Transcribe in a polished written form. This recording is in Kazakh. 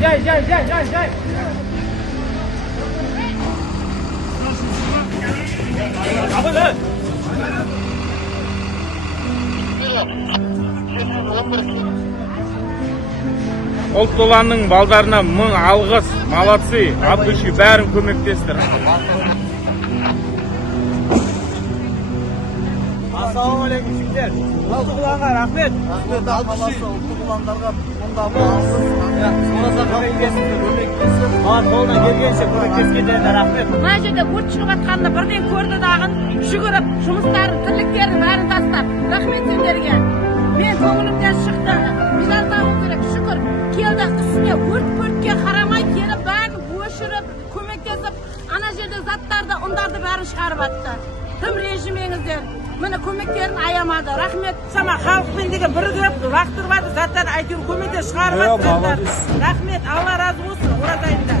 Жай. Ұлт ұланның балдарына мың алғыс, молодцы, от души бәрін көмектестір. Ассалаумағалейкум жігіттер. Ұлт ұланға рахмет. Рахмет алғысы ұлттық ұландарға мұнда боласыз. Көмектесіп. Маған қолынан келгенше көмектескендеріне рахмет. Мына жерде өрт шығып жатқанды бірден көрді дағын, жүгіріп, жұмыстарын, тірліктерін бәрін тастап. Рахмет сендерге. Мен көңілімден шықты. Медаль тағу керек, шүкір. Келді үстіне өртке қарамай келіп бәрін өшіріп, көмектесіп, ана жерде заттарды, ұндарды бәрін шығарып атты. Тым режимеңіздер. Мені көмектерін аямады. Рахмет. Сама халықпен деген бірігіп, лақтырып заттар әйтеуір көмекте шығарып жатқандар. Рахмет, Алла разы болсын, оразайында.